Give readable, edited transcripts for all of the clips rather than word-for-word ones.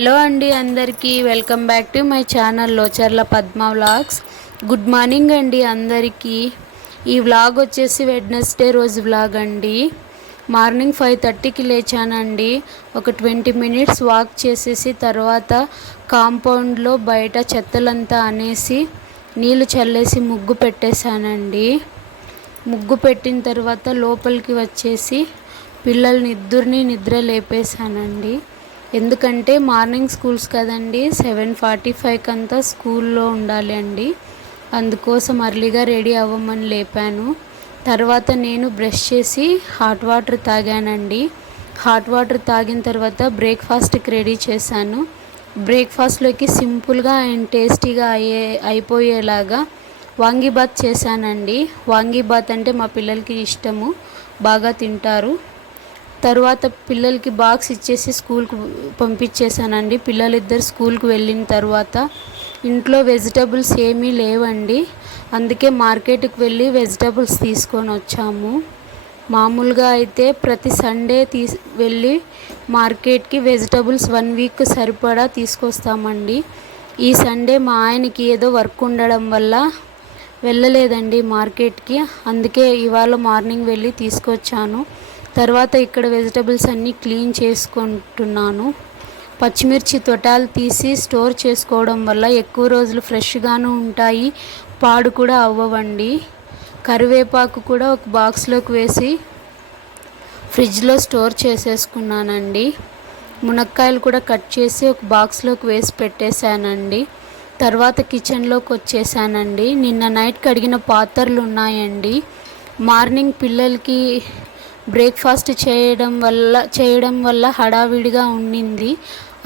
Hello అండి, అందరికీ welcome back to my channel Locherla Padma vlogs. Good morning అండి అందరికీ. ఈ వ్లాగ్ వచ్చేసి వెడ్నెస్డే రోజు వ్లాగ్ అండి. మార్నింగ్ 5:30కి లేచానండి. ఒక 20 మినిట్స్ వాక్ చేసేసి తర్వాత కాంపౌండ్లో బయట చెత్తలంతా అనేసి నీళ్ళు చల్లేసి ముగ్గు పెట్టేశానండి. ముగ్గు పెట్టిన తర్వాత లోపలికి వచ్చేసి పిల్లల్ని ఇద్దరిని నిద్ర లేపేశానండి. ఎందుకంటే మార్నింగ్ స్కూల్స్ కదండి, 7:45 అంతా స్కూల్లో ఉండాలి అండి. అందుకోసం అర్లీగా రెడీ అవ్వమని లేపాను. తర్వాత నేను బ్రష్ చేసి హాట్ వాటర్ తాగానండి. హాట్ వాటర్ తాగిన తర్వాత బ్రేక్ఫాస్ట్కి రెడీ చేశాను. బ్రేక్ఫాస్ట్లోకి సింపుల్గా అండ్ టేస్టీగా అయిపోయేలాగా వాంగీబాత్ చేశానండి. వాంగీబాత్ అంటే మా పిల్లలకి ఇష్టము, బాగా తింటారు. తర్వాత పిల్లలకి బాక్స్ ఇచ్చేసి స్కూల్కి పంపించేశానండి. పిల్లలిద్దరు స్కూల్కి వెళ్ళిన తర్వాత ఇంట్లో వెజిటబుల్స్ ఏమీ లేవండి. అందుకే మార్కెట్కి వెళ్ళి వెజిటబుల్స్ తీసుకొని వచ్చాము. మామూలుగా అయితే ప్రతి సండే వెళ్ళి మార్కెట్కి వెజిటబుల్స్ 1 వీక్ సరిపడా తీసుకొస్తామండి. ఈ సండే మా ఆయనకి ఏదో వర్క్ ఉండడం వల్ల వెళ్ళలేదండి మార్కెట్కి. అందుకే ఇవాళ మార్నింగ్ వెళ్ళి తీసుకొచ్చాను. తర్వాత ఇక్కడ వెజిటబుల్స్ అన్నీ క్లీన్ చేసుకుంటున్నాను. పచ్చిమిర్చి తొటాలు తీసి స్టోర్ చేసుకోవడం వల్ల ఎక్కువ రోజులు ఫ్రెష్గాను ఉంటాయి, పాడు కూడా అవ్వవండి. కరివేపాకు కూడా ఒక బాక్స్లోకి వేసి ఫ్రిడ్జ్లో స్టోర్ చేసేసుకున్నానండి. మునక్కాయలు కూడా కట్ చేసి ఒక బాక్స్లోకి వేసి పెట్టేశానండి. తర్వాత కిచెన్లోకి వచ్చేసానండి. నిన్న నైట్ కడిగిన పాత్రలు ఉన్నాయండి. మార్నింగ్ పిల్లలకి బ్రేక్ఫాస్ట్ చేయడం వల్ల హడావిడిగా ఉండింది.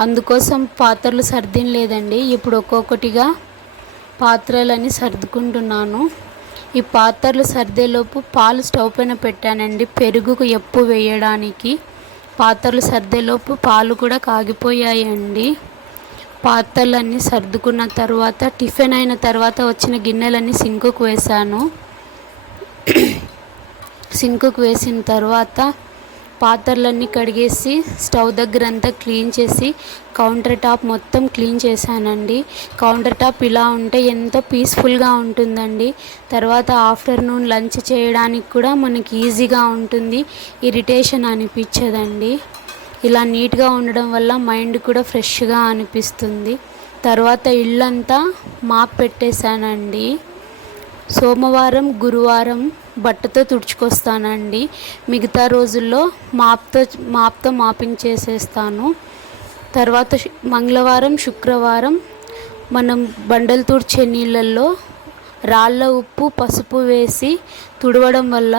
అందుకోసం పాత్రలు సర్దినలేదండి. ఇప్పుడు ఒక్కొక్కటిగా పాత్రలని సర్దుకుంటున్నాను. ఈ పాత్రలు సర్దేలోపు పాలు స్టవ్ పైన పెట్టానండి, పెరుగుకు ఎప్పు వేయడానికి. పాత్రలు సర్దేలోపు పాలు కూడా కాగిపోయాయండి. పాత్రలన్నీ సర్దుకున్న తర్వాత టిఫిన్ అయిన తర్వాత వచ్చిన గిన్నెలన్నీ సింకుకు వేశాను. సింకుకు వేసిన తర్వాత పాత్రలన్నీ కడిగేసి స్టవ్ దగ్గర అంతా క్లీన్ చేసి కౌంటర్ టాప్ మొత్తం క్లీన్ చేశానండి. కౌంటర్ టాప్ ఇలా ఉంటే ఎంతో పీస్ఫుల్గా ఉంటుందండి. తర్వాత ఆఫ్టర్నూన్ లంచ్ చేయడానికి కూడా మనకి ఈజీగా ఉంటుంది, ఇరిటేషన్ అనిపించదండి. ఇలా నీట్గా ఉండడం వల్ల మైండ్ కూడా ఫ్రెష్గా అనిపిస్తుంది. తర్వాత ఇల్లంతా మాప్ పెట్టేశానండి. సోమవారం గురువారం బట్టతో తుడుచుకొస్తానండి. మిగతా రోజుల్లో మాప్తో మాపింగ్ చేసేస్తాను. తర్వాత మంగళవారం శుక్రవారం మనం బండలు తుడిచే నీళ్ళల్లో రాళ్ళ ఉప్పు పసుపు వేసి తుడవడం వల్ల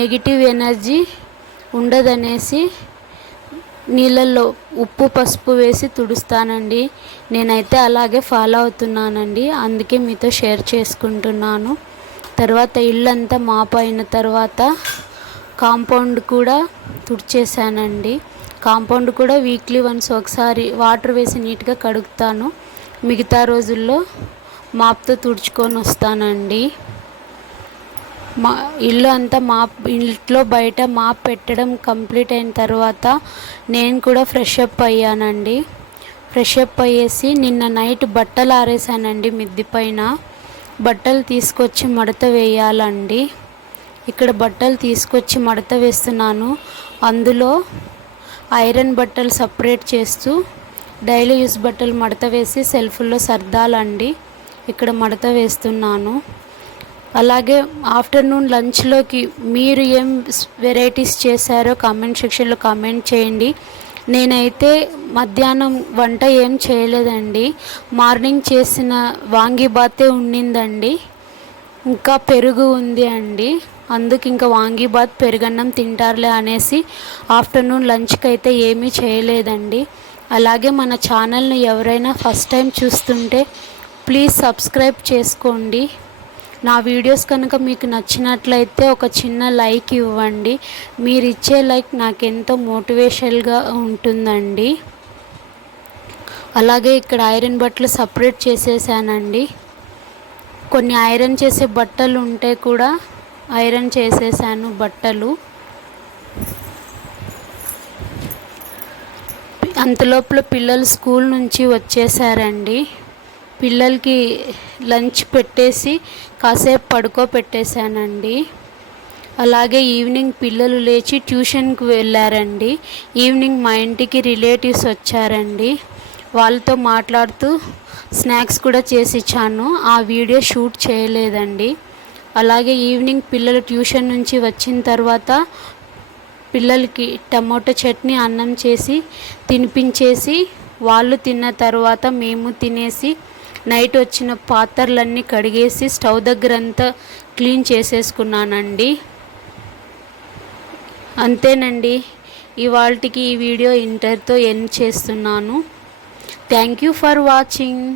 నెగిటివ్ ఎనర్జీ ఉండదనేసి నీళ్ళల్లో ఉప్పు పసుపు వేసి తుడుస్తానండి. నేనైతే అలాగే ఫాలో అవుతున్నానండి, అందుకే మీతో షేర్ చేసుకుంటున్నాను. తర్వాత ఇల్లంతా మాప్ అయిన తర్వాత కాంపౌండ్ కూడా తుడిచేసానండి. కాంపౌండ్ కూడా వీక్లీ వన్స్ ఒకసారి వాటర్ వేసి నీట్గా కడుగుతాను. మిగతా రోజుల్లో మాప్తో తుడుచుకొని వస్తానండి. ఇల్లు అంతా ఇంట్లో బయట మాప్ పెట్టడం కంప్లీట్ అయిన తర్వాత నేను కూడా ఫ్రెష్ అప్ అయ్యానండి. ఫ్రెష్ అప్ అయ్యేసి నిన్న నైట్ బట్టలు ఆరేసానండి. మిద్ది పైన బట్టలు తీసుకొచ్చి మడత వేయాలండి. ఇక్కడ బట్టలు తీసుకొచ్చి మడత వేస్తున్నాను. అందులో ఐరన్ బట్టలు సపరేట్ చేస్తూ డైలీ యూస్ బట్టలు మడత వేసి సెల్ఫ్లో సర్దాలండి. ఇక్కడ మడత వేస్తున్నాను. అలాగే ఆఫ్టర్నూన్ లంచ్లోకి మీరు ఏం వెరైటీస్ చేశారో కామెంట్ సెక్షన్లో కామెంట్ చేయండి. నేనైతే మధ్యాహ్నం వంట ఏం చేయలేదండి. మార్నింగ్ చేసిన వాంగీబాతే ఉండిందండి, ఇంకా పెరుగు ఉంది అండి. అందుకు ఇంకా వాంగీబాత్ పెరుగన్నం తింటారులే అనేసి ఆఫ్టర్నూన్ లంచ్కి అయితే ఏమీ చేయలేదండి. అలాగే మన ఛానల్ని ఎవరైనా ఫస్ట్ టైం చూస్తుంటే ప్లీజ్ సబ్స్క్రైబ్ చేసుకోండి. నా వీడియోస్ కనుక మీకు నచ్చినట్లయితే ఒక చిన్న లైక్ ఇవ్వండి. మీరు ఇచ్చే లైక్ నాకెంతో మోటివేషన్గా ఉంటుందండి. అలాగే ఇక్కడ ఐరన్ బట్టలు సపరేట్ చేసేసానండి. కొన్ని ఐరన్ చేసే బట్టలు ఉంటే కూడా ఐరన్ చేసేసాను బట్టలు. అంతలోపల పిల్లలు స్కూల్ నుంచి వచ్చేసారండి. పిల్లలకి లంచ్ పెట్టేసి కాసేపు పడుకోబెట్టేశానండి. అలాగే ఈవినింగ్ పిల్లలు లేచి ట్యూషన్కి వెళ్ళారండి. ఈవినింగ్ మా ఇంటికి రిలేటివ్స్ వచ్చారండి. వాళ్ళతో మాట్లాడుతూ స్నాక్స్ కూడా చేసి ఇచ్చాను. ఆ వీడియో షూట్ చేయలేదండి. అలాగే ఈవినింగ్ పిల్లలు ట్యూషన్ నుంచి వచ్చిన తర్వాత పిల్లలకి టమోటో చట్నీ అన్నం చేసి తినిపించేసి వాళ్ళు తిన్న తర్వాత మేము తినేసి నైట్ వచ్చిన పాత్రలన్నీ కడిగేసి స్టవ్ దగ్గరంతా క్లీన్ చేసేసుకున్నానండి. అంతేనండి, ఇవాల్టికి ఈ వీడియో ఇంతటితో ఎండ్ చేస్తున్నాను. Thank you for watching.